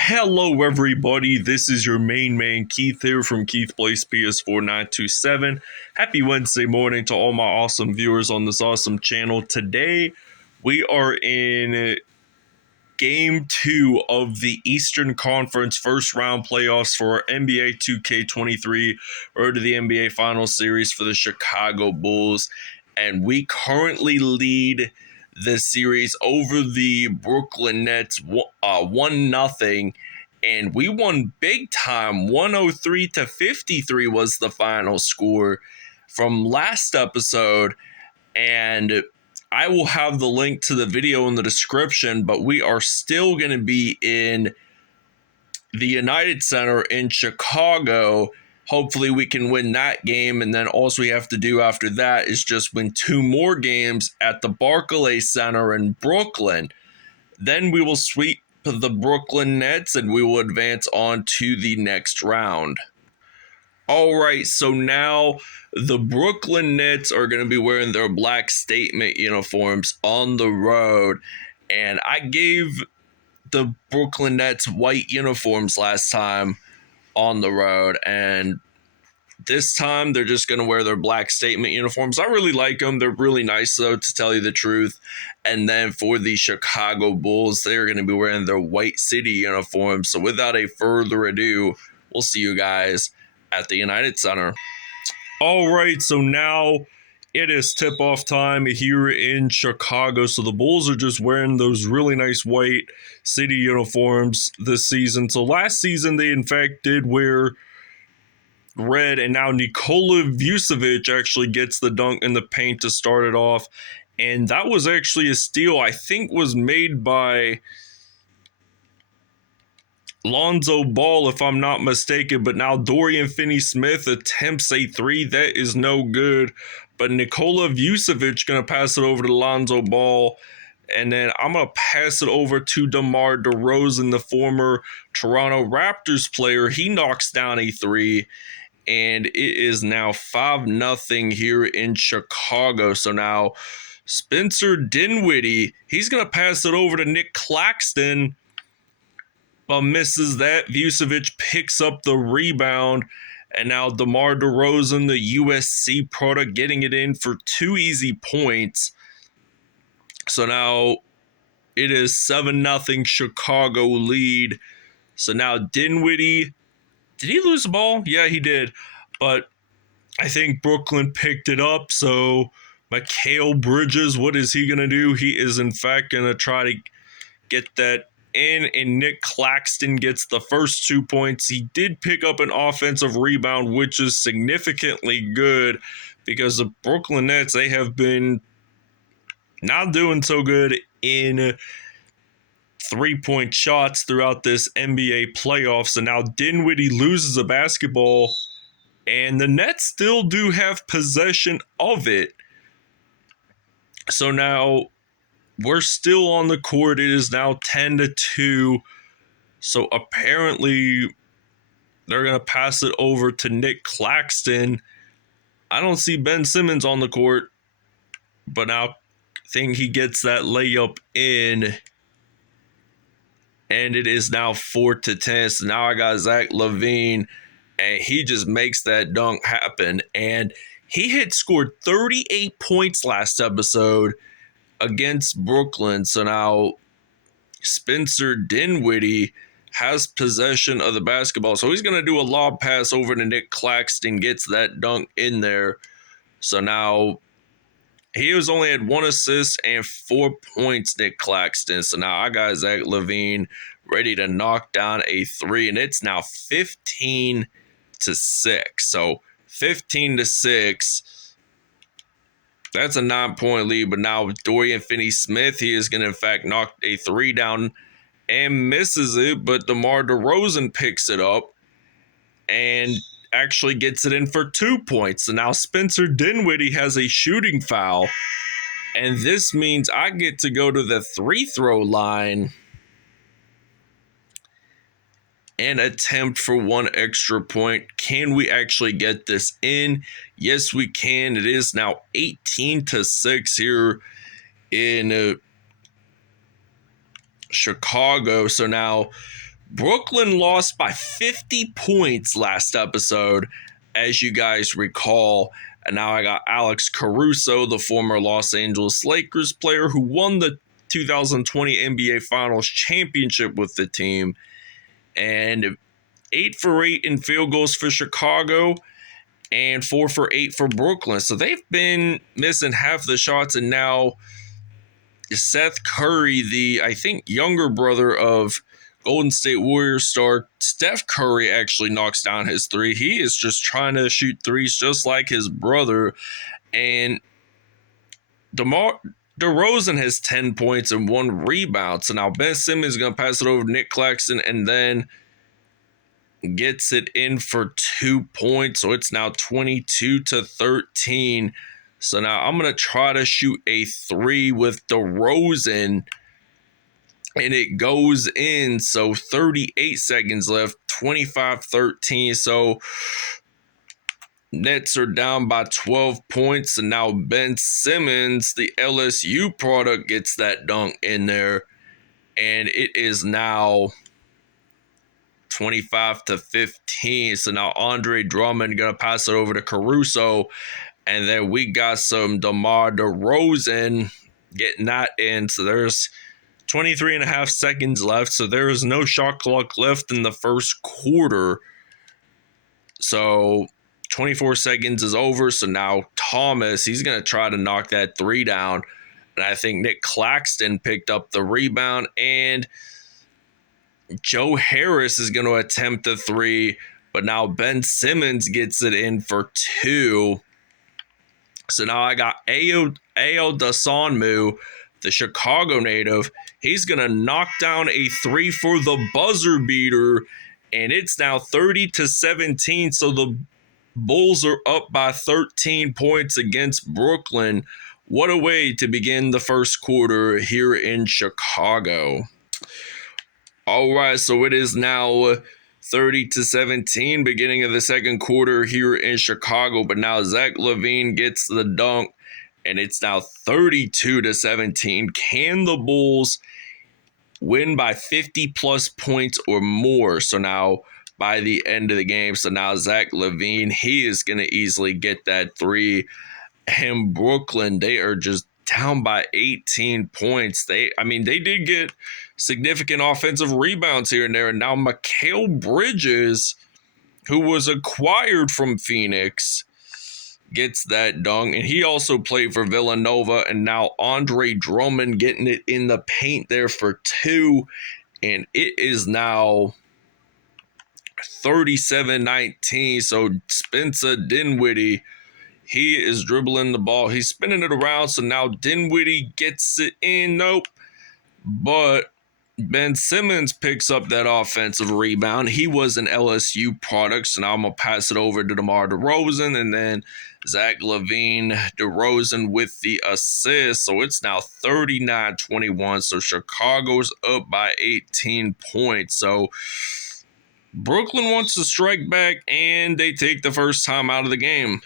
Hello, everybody. This is your main man Keith here from Keith Plays PS4 927. Happy Wednesday morning to all my awesome viewers on this awesome channel. Today, we are in Game 2 of the Eastern Conference first round playoffs for NBA 2K23 Road to the NBA Finals Series for the Chicago Bulls. And we currently lead the series over the Brooklyn Nets 1-0, and we won big time. 103-53 was the final score from last episode, and I will have the link to the video in the description, but we are still going to be in the United Center in Chicago. Hopefully we can win that game, and then all we have to do after that is just win 2 more games at the Barclays Center in Brooklyn. Then we will sweep the Brooklyn Nets, and we will advance on to the next round. All right, so now the Brooklyn Nets are going to be wearing their black statement uniforms on the road, and I gave the Brooklyn Nets white uniforms last time on the road, and this time they're just going to wear their black statement uniforms. I really like them. They're really nice, though, to tell you the truth. And then for the Chicago Bulls, they're going to be wearing their white city uniforms. So without a further ado, we'll see you guys at the United Center. All right, so now it is tip-off time here in Chicago. So the Bulls are just wearing those really nice white city uniforms this season. So last season, they in fact did wear red, and now Nikola Vucevic actually gets the dunk in the paint to start it off. And that was actually a steal, I think was made by Lonzo Ball, if I'm not mistaken. But now Dorian Finney-Smith attempts a 3. That is no good. But Nikola Vucevic going to pass it over to Lonzo Ball. And then I'm going to pass it over to DeMar DeRozan, the former Toronto Raptors player. He knocks down a 3. And it is now 5-0 here in Chicago. So now Spencer Dinwiddie, he's going to pass it over to Nick Claxton, but misses that. Vucevic picks up the rebound. And now DeMar DeRozan, the USC product, getting it in for 2 easy points. So now it is 7-0 Chicago lead. So now Dinwiddie, did he lose the ball? Yeah, he did. But I think Brooklyn picked it up. So Mikal Bridges, what is he going to do? He is, in fact, going to try to get that in. And Nick Claxton gets the first 2 points. He did pick up an offensive rebound, which is significantly good because the Brooklyn Nets, they have been not doing so good in 3-point shots throughout this NBA playoffs. And now Dinwiddie loses a basketball, and the Nets still do have possession of it. So now we're still on the court. It is now 10-2. So apparently they're going to pass it over to Nick Claxton. I don't see Ben Simmons on the court, but now I think he gets that layup in. And it is now 4-10. So now I got Zach LaVine, and he just makes that dunk happen. And he had scored 38 points last episode against Brooklyn. So now Spencer Dinwiddie has possession of the basketball. So he's going to do a lob pass over to Nick Claxton, gets that dunk in there. So now he has only had 1 assist and 4 points, Nick Claxton. So now I got Zach LaVine ready to knock down a 3, and it's now 15-6. So 15-6. That's a 9-point lead, but now Dorian Finney-Smith, he is going to, in fact, knock a 3 down and misses it, but DeMar DeRozan picks it up and actually gets it in for 2 points. So now Spencer Dinwiddie has a shooting foul, and this means I get to go to the free-throw line and attempt for 1 extra point. Can we actually get this in? Yes, we can. It is now 18-6 here in Chicago. So now Brooklyn lost by 50 points last episode, as you guys recall. And now I got Alex Caruso, the former Los Angeles Lakers player who won the 2020 NBA Finals championship with the team. And 8 for 8 in field goals for Chicago and 4 for 8 for Brooklyn. So they've been missing half the shots. And now Seth Curry, the, I think, younger brother of Golden State Warriors star Steph Curry, actually knocks down his three. He is just trying to shoot threes just like his brother. And DeMar DeRozan has 10 points and 1 rebound. So now Ben Simmons is going to pass it over to Nick Claxton and then gets it in for 2 points. So it's now 22-13. So now I'm going to try to shoot a 3 with DeRozan. And it goes in. So 38 seconds left, 25-13. So Nets are down by 12 points. And now Ben Simmons, the LSU product, gets that dunk in there. And it is now 25-15. So now Andre Drummond going to pass it over to Caruso. And then we got some DeMar DeRozan getting that in. So there's 23 and a half seconds left. So there is no shot clock left in the first quarter. So 24 seconds is over. So now Thomas, he's going to try to knock that 3 down. And I think Nick Claxton picked up the rebound. And Joe Harris is going to attempt the 3. But now Ben Simmons gets it in for 2. So now I got Ayo Dosunmu, the Chicago native. He's going to knock down a 3 for the buzzer beater, and it's now 30-17. So the Bulls are up by 13 points against Brooklyn. What a way to begin the first quarter here in Chicago. All right, so it is now 30-17, beginning of the second quarter here in Chicago. But now Zach LaVine gets the dunk, and it's now 32-17. Can the Bulls win by 50-plus points or more? So now by the end of the game, so now Zach LaVine, he is going to easily get that 3. And Brooklyn, they are just down by 18 points. They did get significant offensive rebounds here and there. And now Mikal Bridges, who was acquired from Phoenix, gets that dunk. And he also played for Villanova. And now Andre Drummond getting it in the paint there for 2. And it is now 37-19. So Spencer Dinwiddie, he is dribbling the ball. He's spinning it around. So now Dinwiddie gets it in. Nope. But Ben Simmons picks up that offensive rebound. He was an LSU product. So now I'm going to pass it over to DeMar DeRozan. And then Zach LaVine, DeRozan with the assist. So it's now 39-21. So Chicago's up by 18 points. So Brooklyn wants to strike back, and they take the first time out of the game.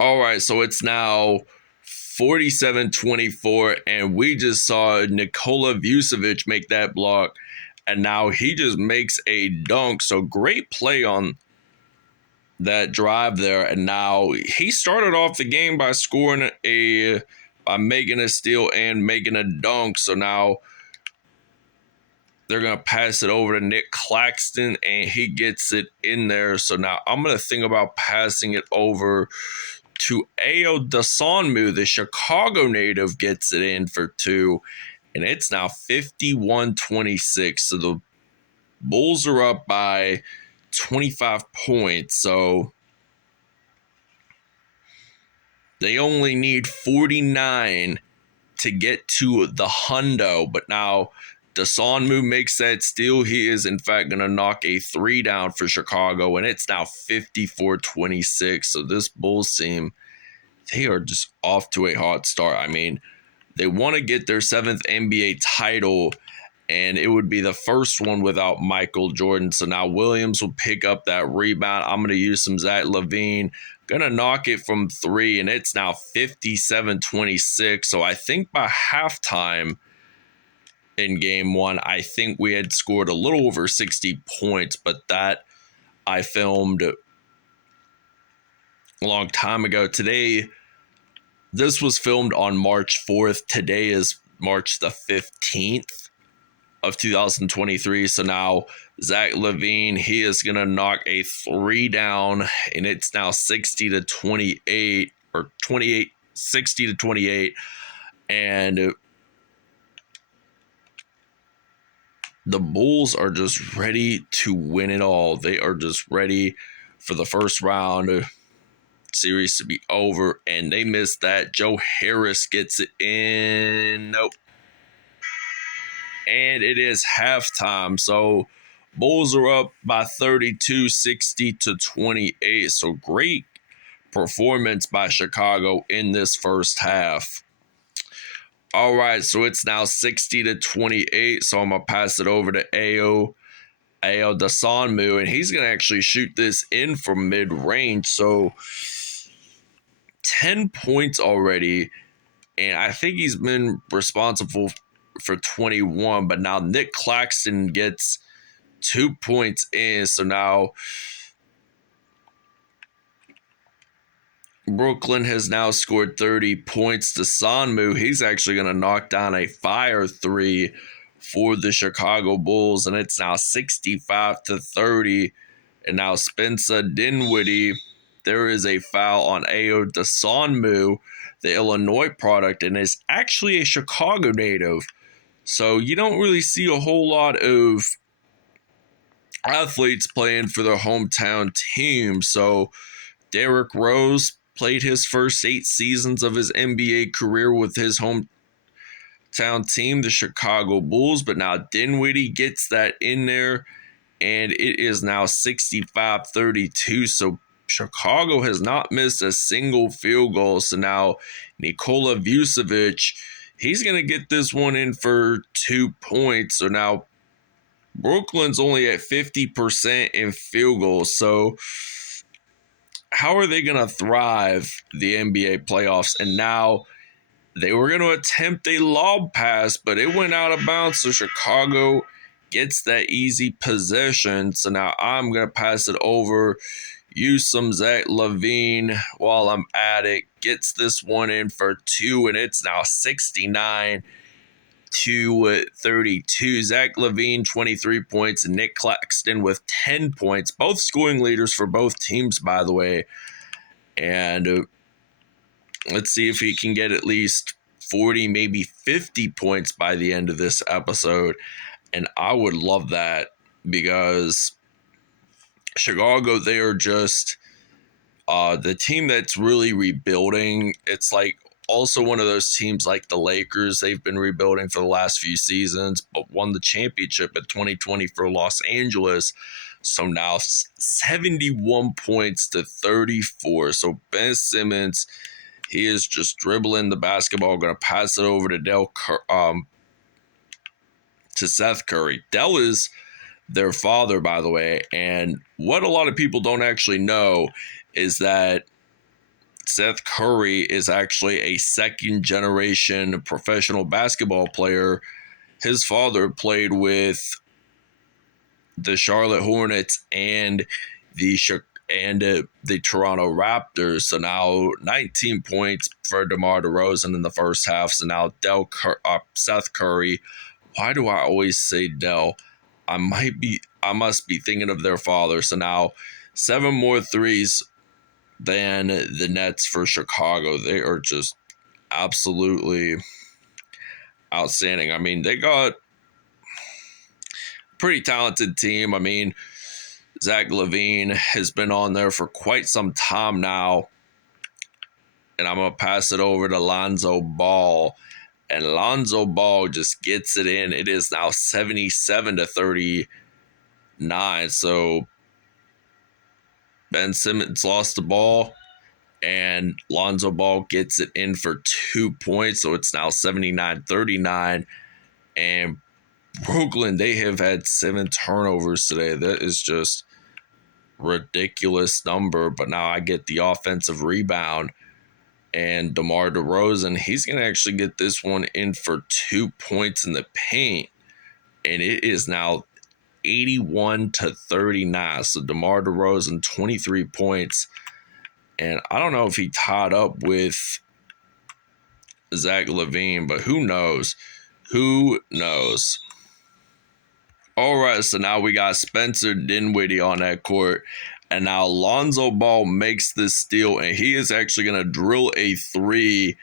All right, so it's now 47-24, and we just saw Nikola Vucevic make that block, and now he just makes a dunk. So great play on that drive there, and now he started off the game by making a steal and making a dunk. So now they're going to pass it over to Nick Claxton, and he gets it in there. So now I'm going to think about passing it over to Ayo Dosunmu, the Chicago native, gets it in for 2. And it's now 51-26. So the Bulls are up by 25 points. So they only need 49 to get to the hundo. But now Dosunmu makes that steal. He is, in fact, going to knock a 3 down for Chicago, and it's now 54-26. So this Bulls team, they are just off to a hot start. I mean, they want to get their 7th NBA title, and it would be the first one without Michael Jordan. So now Williams will pick up that rebound. I'm going to use some Zach LaVine. Going to knock it from 3, and it's now 57-26. So I think by halftime, in game one. I think we had scored a little over 60 points, but that I filmed a long time ago. Today, this was filmed on March 4th. Today is March the 15th of 2023. So now Zach LaVine, he is going to knock a three down, and it's now 60 to 28 or 28, 60 to 28. And the Bulls are just ready to win it all. They are just ready for the first round series to be over, and they missed that. Joe Harris gets it in. Nope. And it is halftime. So Bulls are up by 32, 60 to 28. So great performance by Chicago in this first half. All right, so it's now 60 to 28. So I'm going to pass it over to Ayo Dosunmu, and he's going to actually shoot this in from mid-range. So 10 points already, and I think he's been responsible for 21, but now Nick Claxton gets 2 points in. So now Brooklyn has now scored 30 points to Dosunmu. He's actually going to knock down a fire three for the Chicago Bulls, and it's now 65 to 30. And now Spencer Dinwiddie, there is a foul on Ayo Dosunmu, the Illinois product, and is actually a Chicago native. So you don't really see a whole lot of athletes playing for their hometown team. So Derrick Rose played his first 8 seasons of his NBA career with his hometown team, the Chicago Bulls, but now Dinwiddie gets that in there, and it is now 65-32. So Chicago has not missed a single field goal. So now Nikola Vucevic, he's going to get this one in for 2 points. So now Brooklyn's only at 50% in field goals. So how are they going to thrive the NBA playoffs? And now they were going to attempt a lob pass, but it went out of bounds. So Chicago gets that easy possession. So now I'm going to pass it over. Use some Zach LaVine while I'm at it. Gets this one in for 2, and it's now 69 to 32. Zach LaVine, 23 points, and Nick Claxton with 10 points. Both scoring leaders for both teams, by the way. And let's see if he can get at least 40, maybe 50 points by the end of this episode. And I would love that, because Chicago, they are just the team that's really rebuilding. It's like also one of those teams like the Lakers. They've been rebuilding for the last few seasons, but won the championship in 2020 for Los Angeles. So now 71 points to 34. So Ben Simmons, he is just dribbling the basketball. Going to pass it over to Seth Curry. Dell is their father, by the way. And what a lot of people don't actually know is that Seth Curry is actually a second-generation professional basketball player. His father played with the Charlotte Hornets and the Toronto Raptors. So now 19 points for DeMar DeRozan in the first half. So now Seth Curry. Why do I always say Dell? I must be thinking of their father. So now 7 more threes than the Nets for Chicago. They are just absolutely outstanding. I mean, they got a pretty talented team. I mean, Zach LaVine has been on there for quite some time now. And I'm going to pass it over to Lonzo Ball. And Lonzo Ball just gets it in. It is now 77 to 39. So Ben Simmons lost the ball, and Lonzo Ball gets it in for 2 points. So it's now 79-39. And Brooklyn, they have had 7 turnovers today. That is just ridiculous number. But now I get the offensive rebound. And DeMar DeRozan, he's going to actually get this one in for 2 points in the paint. And it is now 81-39. So DeMar DeRozan, 23 points. And I don't know if he tied up with Zach LaVine, but who knows? Who knows? All right, so now we got Spencer Dinwiddie on that court. And now Lonzo Ball makes this steal, and he is actually going to drill a three.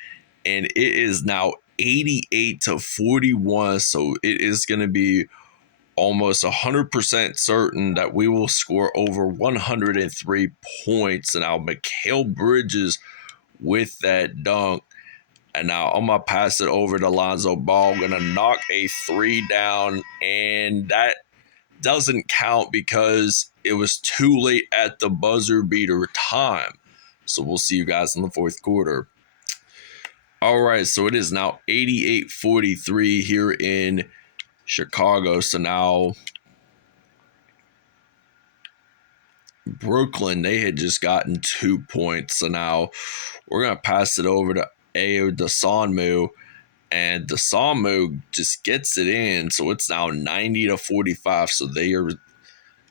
And it is now 88-41. So it is going to be almost 100% certain that we will score over 103 points. And now Mikal Bridges with that dunk. And now I'm going to pass it over to Lonzo Ball. Going to knock a three down. And that doesn't count because it was too late at the buzzer beater time. So we'll see you guys in the fourth quarter. All right, so it is now 88-43 here in Chicago. So now Brooklyn, they had just gotten 2 points. So now we're going to pass it over to Ayo Dosunmu. And Dosunmu just gets it in. So it's now 90-45. So they are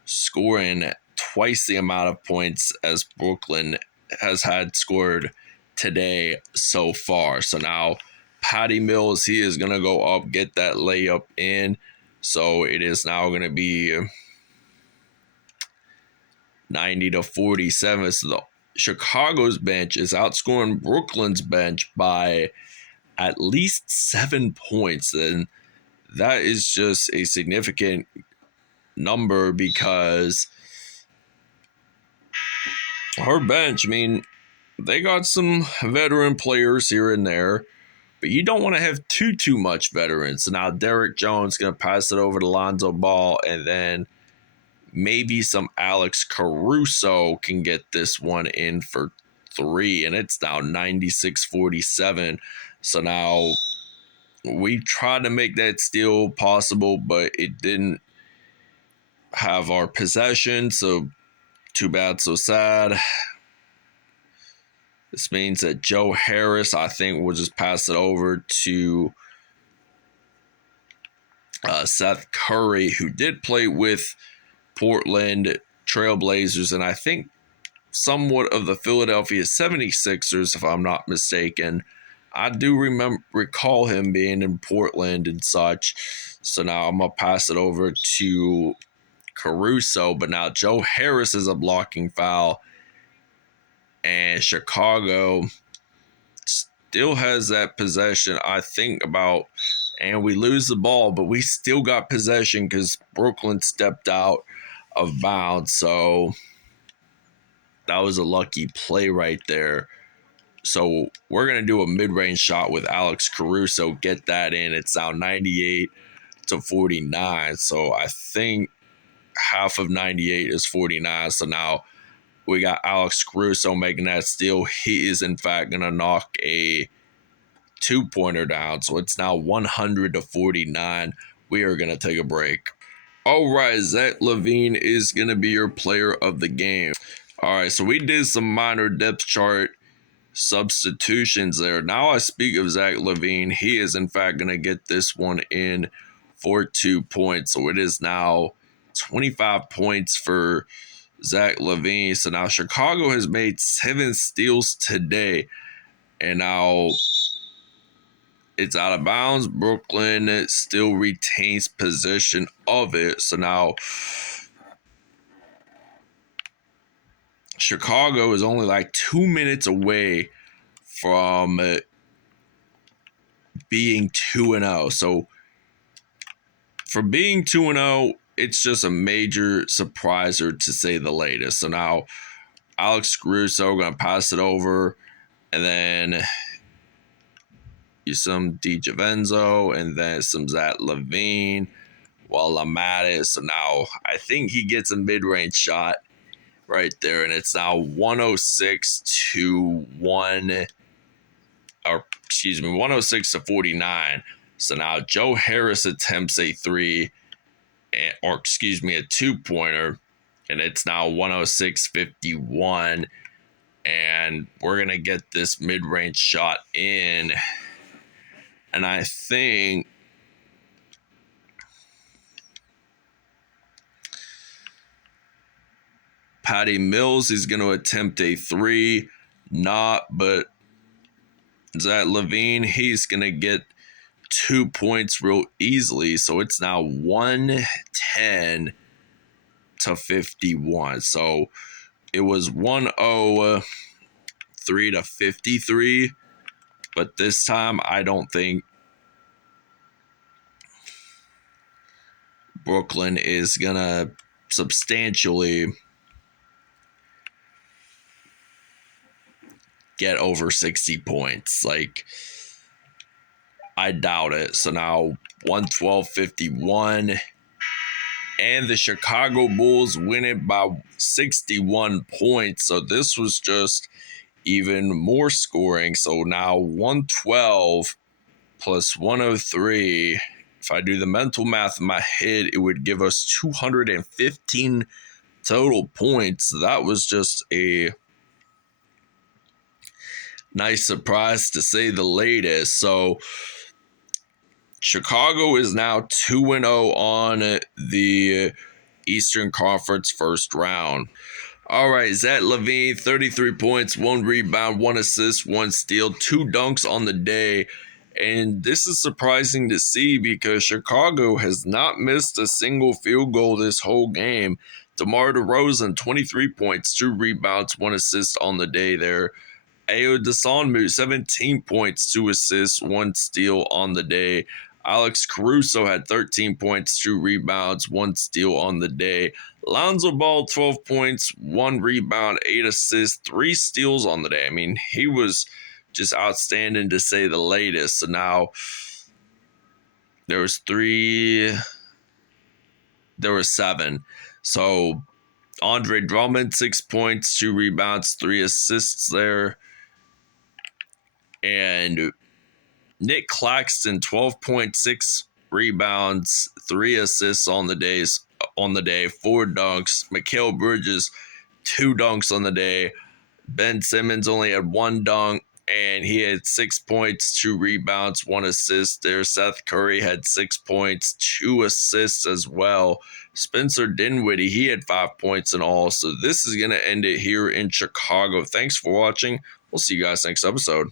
scoring twice the amount of points as Brooklyn has had scored today so far. So now Patty Mills, he is going to go up, get that layup in. So it is now going to be 90-47. So the Chicago's bench is outscoring Brooklyn's bench by at least 7 points. And that is just a significant number because her bench, I mean, they got some veteran players here and there, but you don't want to have too much veterans. So now Derek Jones going to pass it over to Lonzo Ball, and then maybe some Alex Caruso can get this one in for three, and it's now 96-47. So now we tried to make that steal possible, but it didn't have our possession, so too bad, so sad. This means that Joe Harris, I think, will just pass it over to Seth Curry, who did play with Portland Trailblazers, and I think somewhat of the Philadelphia 76ers, if I'm not mistaken. I do recall him being in Portland and such. So now I'm going to pass it over to Caruso, but now Joe Harris is a blocking foul, and Chicago still has that possession, I think, about, and we lose the ball, but we still got possession because Brooklyn stepped out of bounds. So that was a lucky play right there. So we're going to do a mid-range shot with Alex Caruso, get that in. It's now 98-49. So I think half of 98 is 49. So now we got Alex Caruso making that steal. He is, in fact, going to knock a two-pointer down. So it's now 100-49. We are going to take a break. All right, Zach LaVine is going to be your player of the game. All right, so we did some minor depth chart substitutions there. Now I speak of Zach LaVine. He is, in fact, going to get this one in for 2 points. So it is now 25 points for Zach LaVine. So now Chicago has made 7 steals today. And now it's out of bounds. Brooklyn still retains possession of it. So now Chicago is only like 2 minutes away from being 2-0. So for being 2-0, it's just a major surpriser to say the latest. So now Alex Caruso going to pass it over, and then some DiGiavenzo, and then some Zach LaVine while I'm at it. So now I think he gets a mid-range shot right there, and it's now 106-49. So now Joe Harris attempts a three, a two-pointer, and it's now 106-51. And we're going to get this mid-range shot in. And I think Patty Mills is going to attempt a 3. But Zach LaVine, he's going to get 2 points real easily. So it's now 110 to 51. So it was 103 to 53. But this time, I don't think Brooklyn is going to substantially get over 60 points. Like, I doubt it. So now 112-51. And the Chicago Bulls win it by 61 points. So this was just even more scoring. So now 112 plus 103. If I do the mental math in my head, it would give us 215 total points. That was just a nice surprise to say the latest. So Chicago is now 2-0 on the Eastern Conference first round. All right, Zach LaVine, 33 points, 1 rebound, 1 assist, 1 steal, 2 dunks on the day. And this is surprising to see because Chicago has not missed a single field goal this whole game. DeMar DeRozan, 23 points, 2 rebounds, 1 assist on the day there. Ayo Dosunmu, 17 points, 2 assists, 1 steal on the day. Alex Caruso had 13 points, 2 rebounds, 1 steal on the day. Lonzo Ball, 12 points, 1 rebound, 8 assists, 3 steals on the day. I mean, he was just outstanding to say the latest. So now there was 7. So Andre Drummond, 6 points, 2 rebounds, 3 assists there. And Nick Claxton, 12.6 rebounds, 3 assists on the day, 4 dunks. Mikal Bridges, 2 dunks on the day. Ben Simmons only had 1 dunk, and he had 6 points, 2 rebounds, 1 assist there. Seth Curry had 6 points, 2 assists as well. Spencer Dinwiddie, he had 5 points in all. So this is going to end it here in Chicago. Thanks for watching. We'll see you guys next episode.